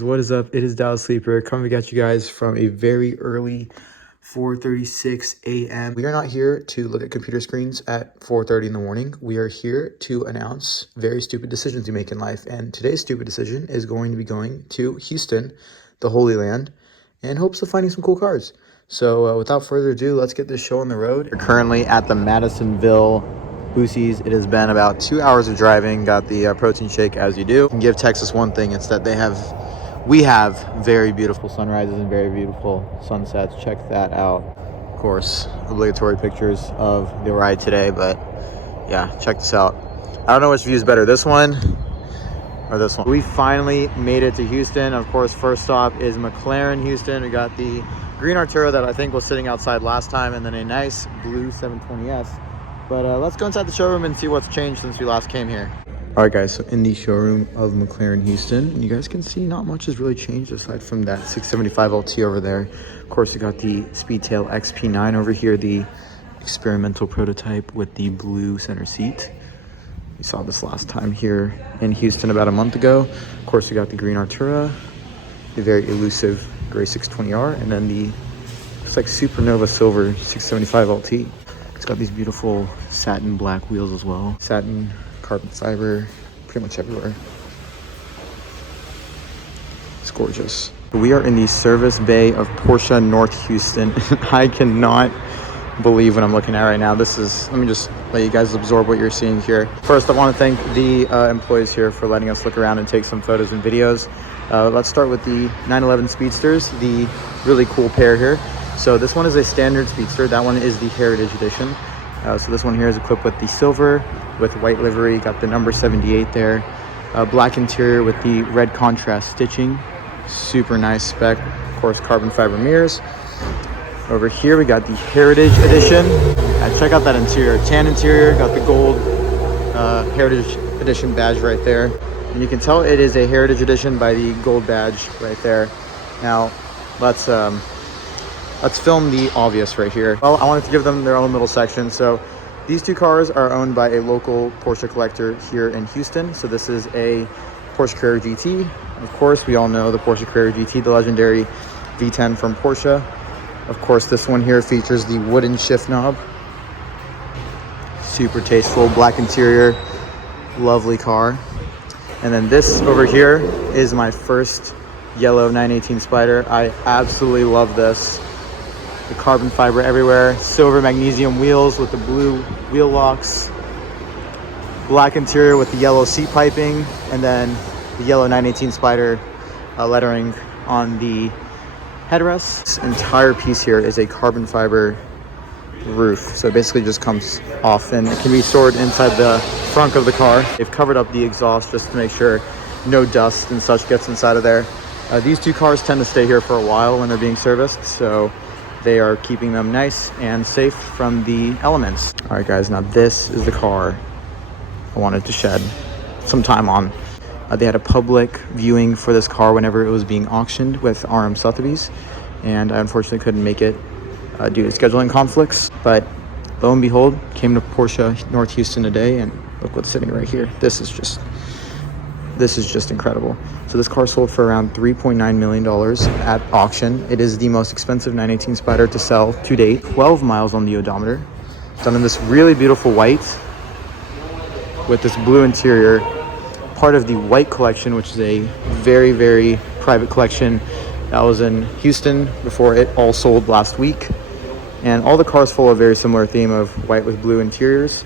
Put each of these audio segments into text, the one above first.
What is up? It is Dallas Sleeper coming at you guys from a very early 4:36 a.m. We are not here to look at computer screens at 4:30 in the morning. We are here to announce very stupid decisions we make in life. And today's stupid decision is going to be going to Houston, the Holy Land, in hopes of finding some cool cars. So without further ado, let's get this show on the road. We're currently at the Madisonville Boosies. It has been about 2 hours of driving. Got the protein shake as you do. You can give Texas one thing. It's that we have very beautiful sunrises and very beautiful sunsets. Check that out. Of course, obligatory pictures of the ride today, but yeah, check this out. I don't know which view is better, this one or this one. We finally made it to Houston. Of course, first stop is McLaren Houston. We got the green Artura that I think was sitting outside last time, and then a nice blue 720S. But let's go inside the showroom and see what's changed since we last came here. All right, guys, so in the showroom of McLaren Houston, you guys can see not much has really changed aside from that 675 LT over there. Of course, we got the Speedtail XP9 over here, the experimental prototype with the blue center seat. We saw this last time here in Houston about a month ago. Of course, we got the green Artura, the very elusive gray 620R, and then the, looks like Supernova silver 675 LT. It's got these beautiful satin black wheels as well. Satin, carbon fiber, pretty much everywhere. It's gorgeous. We are in the service bay of Porsche North Houston. I cannot believe what I'm looking at right now. This is, let me just let you guys absorb what you're seeing here. First, I want to thank the employees here for letting us look around and take some photos and videos. Let's start with the 911 Speedsters, the really cool pair here. So this one is a standard Speedster. That one is the Heritage Edition. So this one here is equipped with the silver with white livery, got the number 78 there. Black interior with the red contrast stitching. Super nice spec. Of course, carbon fiber mirrors. Over here, we got the Heritage Edition. Check out that interior. Tan interior, got the gold Heritage Edition badge right there. And you can tell it is a Heritage Edition by the gold badge right there. Now, let's film the obvious right here. Well, I wanted to give them their own little section. So these two cars are owned by a local Porsche collector here in Houston. So this is a Porsche Carrera GT. Of course, we all know the Porsche Carrera GT, the legendary V10 from Porsche. Of course, this one here features the wooden shift knob. Super tasteful, black interior, lovely car. And then this over here is my first yellow 918 Spyder. I absolutely love this. The carbon fiber everywhere, silver magnesium wheels with the blue wheel locks, black interior with the yellow seat piping, and then the yellow 918 Spyder lettering on the headrest. This entire piece here is a carbon fiber roof, so it basically just comes off and it can be stored inside the front of the car. They've covered up the exhaust just to make sure no dust and such gets inside of there. These two cars tend to stay here for a while when they're being serviced, so they are keeping them nice and safe from the elements. All right, guys, now this is the car I wanted to shed some time on. They had a public viewing for this car whenever it was being auctioned with RM Sotheby's, and I unfortunately couldn't make it due to scheduling conflicts. But lo and behold, came to Porsche North Houston today, and look what's sitting right here. This is just incredible. So this car sold for around $3.9 million at auction. It is the most expensive 918 Spyder to sell to date. 12 miles on the odometer. Done in this really beautiful white with this blue interior. Part of the white collection, which is a very, very private collection that was in Houston before it all sold last week. And all the cars follow a very similar theme of white with blue interiors.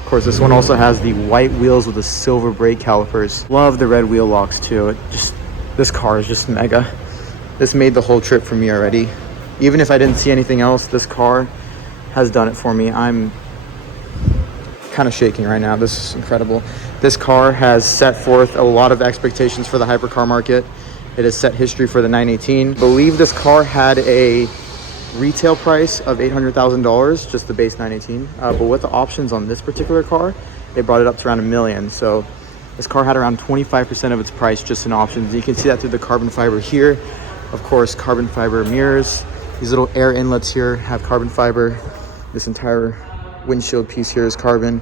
Of course, this one also has the white wheels with the silver brake calipers. Love the red wheel locks too. This car is just mega. This made the whole trip for me already. Even if I didn't see anything else, this car has done it for me. I'm kind of shaking right now. This is incredible. This car has set forth a lot of expectations for the hypercar market. It has set history for the 918. I believe this car had a retail price of $800,000, just the base 918. But with the options on this particular car, they brought it up to around $1 million. So this car had around 25% of its price just in options. You can see that through the carbon fiber here. Of course, carbon fiber mirrors. These little air inlets here have carbon fiber. This entire windshield piece here is carbon.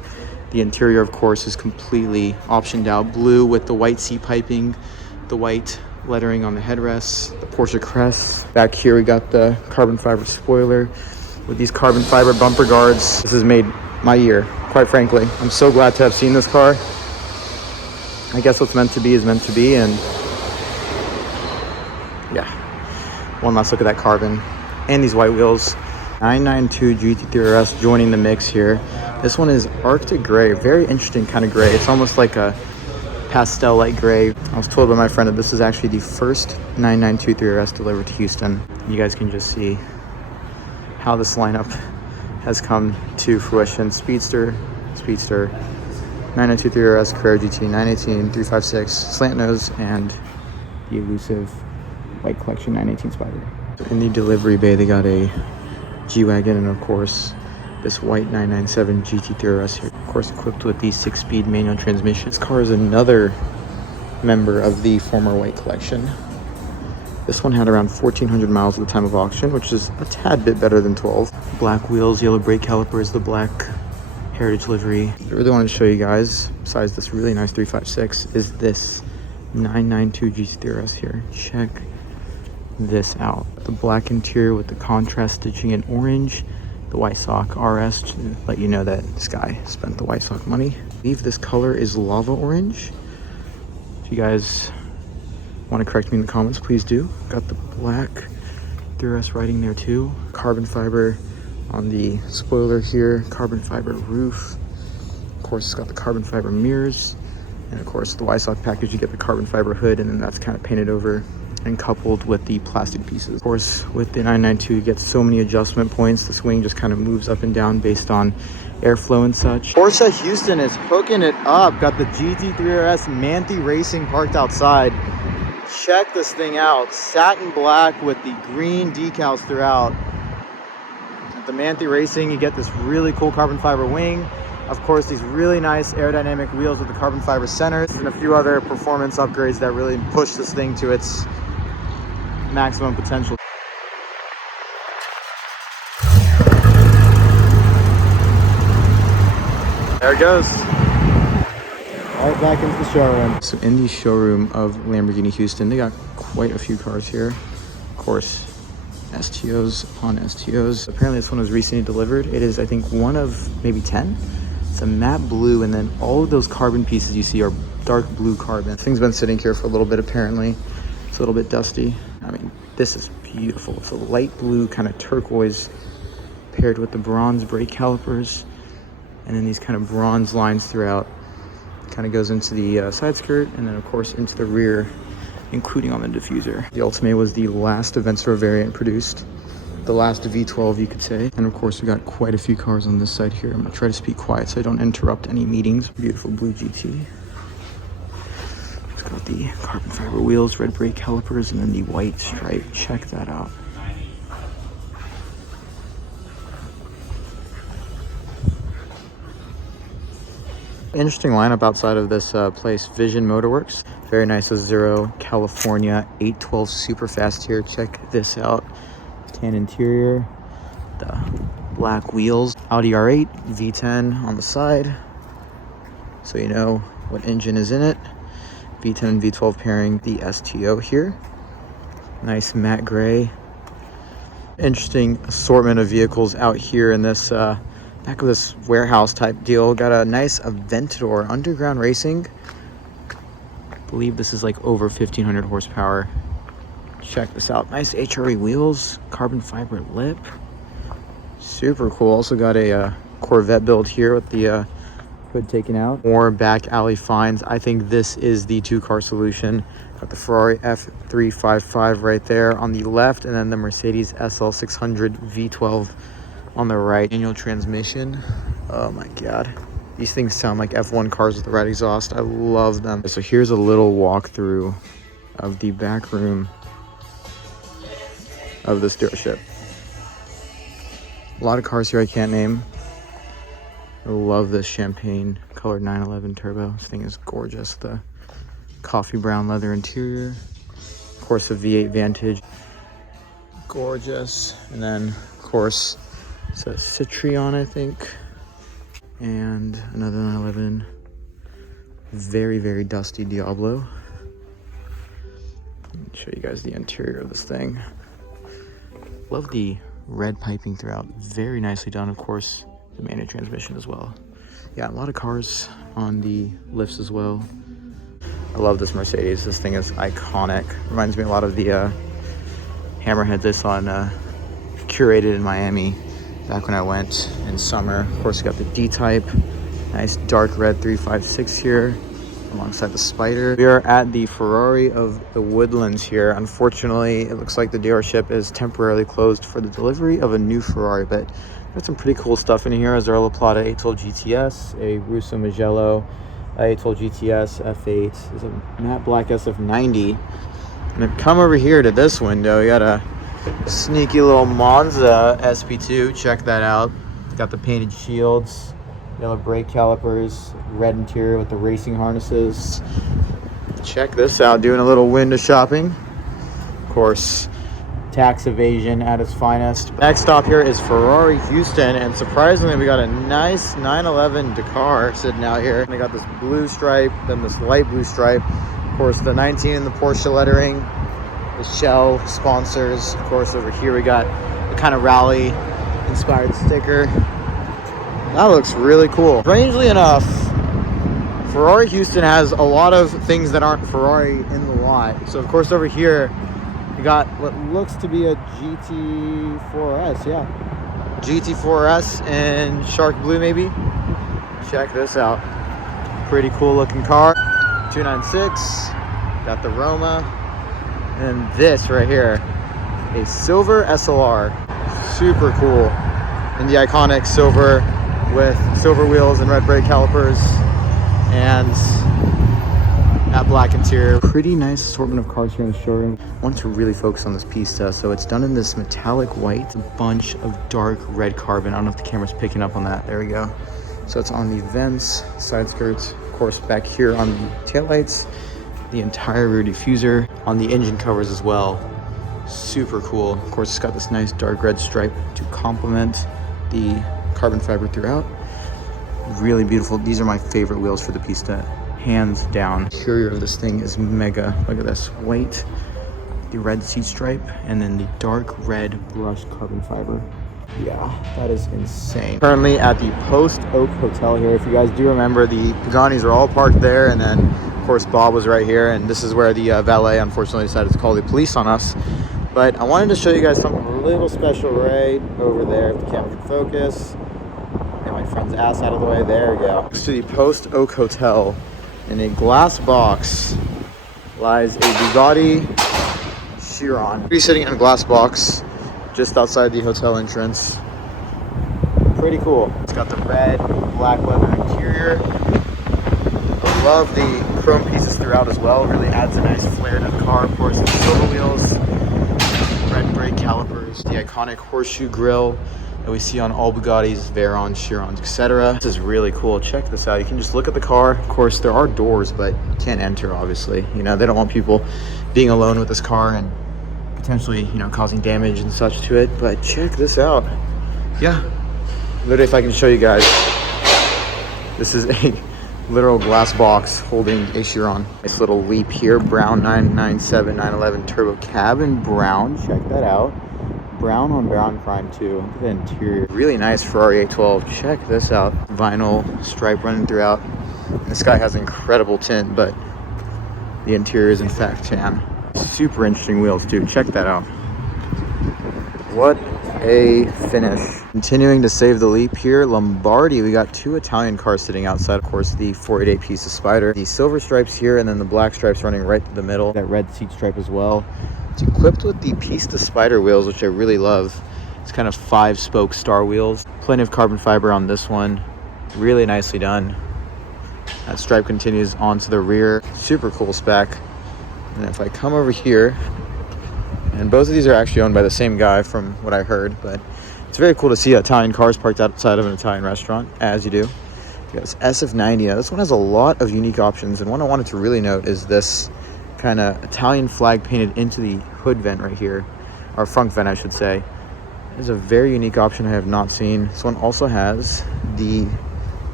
The interior, of course, is completely optioned out. Blue with the white seat piping, the white lettering on the headrests, the Porsche crest. Back here we got the carbon fiber spoiler with these carbon fiber bumper guards. This has made my year, quite frankly. I'm so glad to have seen this car. I guess what's meant to be is meant to be, and yeah. One last look at that carbon and these white wheels. 992 GT3 RS joining the mix here. This one is Arctic gray, very interesting kind of gray. It's almost like a pastel light gray. I was told by my friend that this is actually the first 992 3RS delivered to Houston. You guys can just see how this lineup has come to fruition. Speedster, 992 3RS, Carrera GT, 918, 356, slant nose, and the elusive white collection 918 Spyder. In the delivery bay, they got a G-Wagon and of course this white 997 GT3 RS here, of course equipped with the 6-speed manual transmission. This car is another member of the former white collection. This one had around 1,400 miles at the time of auction, which is a tad bit better than 12. Black wheels, yellow brake calipers, the black heritage livery. I really wanted to show you guys, besides this really nice 356, is this 992 GT3 RS here. Check this out. The black interior with the contrast stitching in orange, the white sock RS to let you know that this guy spent the white sock money. I believe this color is lava orange. If you guys want to correct me in the comments, please do. Got the black 3RS writing there too. Carbon fiber on the spoiler here, carbon fiber roof. Of course, it's got the carbon fiber mirrors, and of course the white sock package, you get the carbon fiber hood, and then that's kind of painted over and coupled with the plastic pieces. Of course, with the 992, you get so many adjustment points. The swing just kind of moves up and down based on airflow and such. Porsche Houston is hooking it up. Got the GT3 RS Manthey Racing parked outside. Check this thing out. Satin black with the green decals throughout. At the Manthey Racing, you get this really cool carbon fiber wing. Of course, these really nice aerodynamic wheels with the carbon fiber centers, and a few other performance upgrades that really push this thing to its maximum potential. There it goes. Right back into the showroom. So in the showroom of Lamborghini Houston, they got quite a few cars here. Of course, STOs upon STOs. Apparently this one was recently delivered. It is, I think, one of maybe 10. It's a matte blue, and then all of those carbon pieces you see are dark blue carbon. This thing's been sitting here for a little bit apparently. It's a little bit dusty. I mean, this is beautiful. It's a light blue kind of turquoise paired with the bronze brake calipers, and then these kind of bronze lines throughout. Kind of goes into the side skirt, and then of course into the rear, including on the diffuser. The Ultimate was the last Aventador variant produced, the last V12 you could say. And of course we got quite a few cars on this side here. I'm gonna try to speak quiet so I don't interrupt any meetings. Beautiful blue GT. It's got the carbon fiber wheels, red brake calipers, and then the white stripe. Check that out. Interesting lineup outside of this place. Vision Motorworks, very nice. Zero California 812 super fast here. Check this out. Tan interior, the black wheels, Audi R8 V10 on the side, so you know what engine is in it. V10 and V12 pairing. The STO here, nice matte gray. Interesting assortment of vehicles out here in this back of this warehouse type deal. Got a nice Aventador underground racing. I believe this is like over 1,500 horsepower. Check this out. Nice HRE wheels, carbon fiber lip. Super cool. Also got a Corvette build here with the hood taken out. More back alley finds. I think this is the two-car solution. Got the Ferrari F355 right there on the left, and then the Mercedes SL600 V12 on the right. Manual transmission. Oh my god. These things sound like F1 cars with the right exhaust. I love them. So here's a little walkthrough of the back room of this dealership. A lot of cars here I can't name. I love this champagne colored 911 turbo. This thing is gorgeous. The coffee brown leather interior. Of course, a V8 Vantage. Gorgeous. And then, of course, it's a Citroen, I think. And another 911. Very, very dusty Diablo. Show you guys the interior of this thing. Love the red piping throughout. Very nicely done. Of course, the manual transmission as well. Yeah, a lot of cars on the lifts as well. I love this Mercedes. This thing is iconic. Reminds me a lot of the Hammerheads I saw in Curated in Miami back when I went in summer. Of course, you got the D-Type. Nice dark red 356 here alongside the Spyder. We are at the Ferrari of the Woodlands here. Unfortunately, it looks like the dealership is temporarily closed for the delivery of a new Ferrari, but got some pretty cool stuff in here. A Zerla Plata 812 GTS, a Russo Mugello 812 GTS F8, is a matte black SF90. And then come over here to this window, you got a sneaky little Monza SP2. Check that out. It's got the painted shields, yellow brake calipers, red interior with the racing harnesses. Check this out, doing a little window shopping. Of course, tax evasion at its finest. Next stop here is Ferrari Houston, and surprisingly we got a nice 911 Dakar sitting out here. And they got this blue stripe, then this light blue stripe. Of course, the 19 in the Porsche lettering, the Shell sponsors. Of course, over here we got the kind of rally inspired sticker. That looks really cool. Strangely enough, Ferrari Houston has a lot of things that aren't Ferrari in the lot. So of course over here, we got what looks to be a GT3 RS, yeah. GT3 RS in shark blue maybe. Check this out. Pretty cool looking car. 296, got the Roma. And this right here, a silver SLR. Super cool. And the iconic silver with silver wheels and red brake calipers and that black interior. Pretty nice assortment of cars here in the showroom. I want to really focus on this Pista. So it's done in this metallic white, a bunch of dark red carbon. I don't know if the camera's picking up on that. There we go. So it's on the vents, side skirts, of course back here on the taillights, the entire rear diffuser, on the engine covers as well. Super cool. Of course, it's got this nice dark red stripe to complement the carbon fiber throughout. Really beautiful. These are my favorite wheels for the Pista, hands down. The interior of this thing is mega. Look at this white, the red seat stripe, and then the dark red brushed carbon fiber. Yeah, that is insane. Currently at the Post Oak Hotel here. If you guys do remember, the Pagani's are all parked there, and then of course Bob was right here, and this is where the valet unfortunately decided to call the police on us. But I wanted to show you guys something a little special right over there, if the camera can focus. Get my friend's ass out of the way. There we go. Next to the Post Oak Hotel, in a glass box, lies a Bugatti Chiron. He's sitting in a glass box just outside the hotel entrance. Pretty cool. It's got the red, black leather interior. I love the chrome pieces throughout as well. It really adds a nice flair to the car. Of course, the silver wheels, red brake calipers, the iconic horseshoe grille that we see on all Bugattis, Veyrons, Chirons, etc. This is really cool. Check this out. You can just look at the car. Of course, there are doors, but you can't enter, obviously. You know, they don't want people being alone with this car and potentially, you know, causing damage and such to it. But check this out. Yeah, literally, if I can show you guys, this is a literal glass box holding a Chiron. Nice little Leap here, brown 997 911 turbo cab in brown. Check that out. Brown on brown prime too. Look at the interior. Really nice Ferrari 812. Check this out. Vinyl stripe running throughout. This guy has incredible tint, but the interior is in fact tan. Super interesting wheels too. Check that out. What a finish. Continuing to save the leap here, Lombardi. We got two Italian cars sitting outside. Of course, the 488 piece of Spyder. The silver stripes here, and then the black stripes running right through the middle. That red seat stripe as well. It's equipped with the Pista Spyder wheels, which I really love. It's kind of 5-spoke star wheels. Plenty of carbon fiber on this one. Really nicely done. That stripe continues onto the rear. Super cool spec. And if I come over here, and both of these are actually owned by the same guy from what I heard, but it's very cool to see Italian cars parked outside of an Italian restaurant, as you do. You got this SF90. Now, this one has a lot of unique options, and one I wanted to really note is this kind of Italian flag painted into the hood vent right here, or front vent I should say. It's a very unique option I have not seen. This one also has the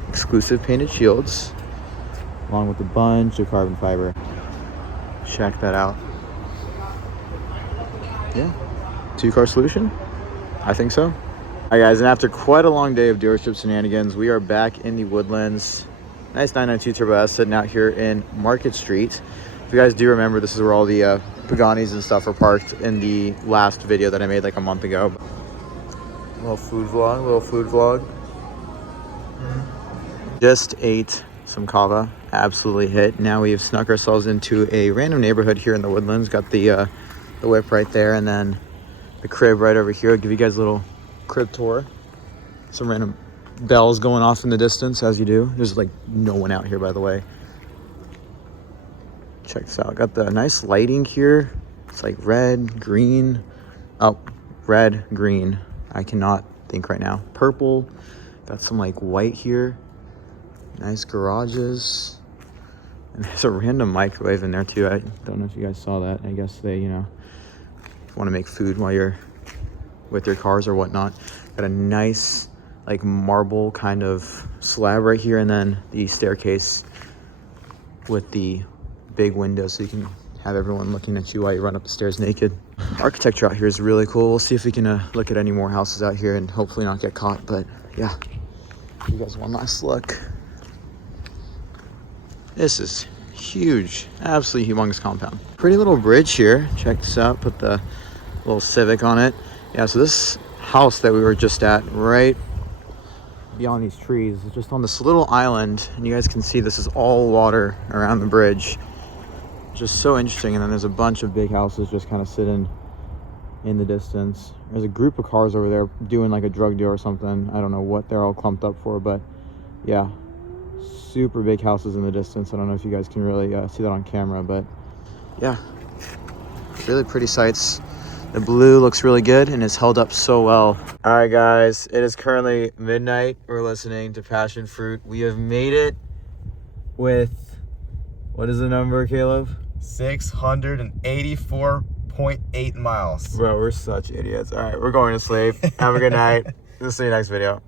exclusive painted shields along with a bunch of carbon fiber. Check that out. yeah, 2-car solution. I think so. All right, guys, and after quite a long day of dealership shenanigans, we are back in the Woodlands. Nice 992 Turbo S sitting out here in Market Street. If you guys do remember, this is where all the Bugattis and stuff are parked in the last video that I made like a month ago. Little food vlog. Just ate some kava, absolutely hit. Now we've snuck ourselves into a random neighborhood here in the Woodlands. Got the whip right there, and then the crib right over here. I'll give you guys a little crib tour. Some random bells going off in the distance, as you do. There's like no one out here, by the way. Check this out. Got the nice lighting here. It's like red, green. Oh, red, green. I cannot think right now. Purple. Got some like white here. Nice garages. And there's a random microwave in there too. I don't know if you guys saw that. I guess they, you know, want to make food while you're with your cars or whatnot. Got a nice like marble kind of slab right here, and then the staircase with the big window so you can have everyone looking at you while you run up the stairs naked. Architecture out here is really cool. We'll see if we can look at any more houses out here and hopefully not get caught, but yeah. Give you guys one last look. This is huge, absolutely humongous compound. Pretty little bridge here. Check this out, put the little Civic on it. Yeah, so this house that we were just at, right beyond these trees, is just on this little island, and you guys can see this is all water around the bridge. Just so interesting. And then there's a bunch of big houses just kind of sitting in the distance. There's a group of cars over there doing like a drug deal or something. I don't know what they're all clumped up for, but yeah, super big houses in the distance. I don't know if you guys can really see that on camera, but yeah, really pretty sights. The blue looks really good and it's held up so well. All right, guys, it is currently midnight. We're listening to Passion Fruit. We have made it with, what is the number, Caleb? 684.8 miles. Bro, we're such idiots. All right, we're going to sleep. Have a good night. We'll see you next video.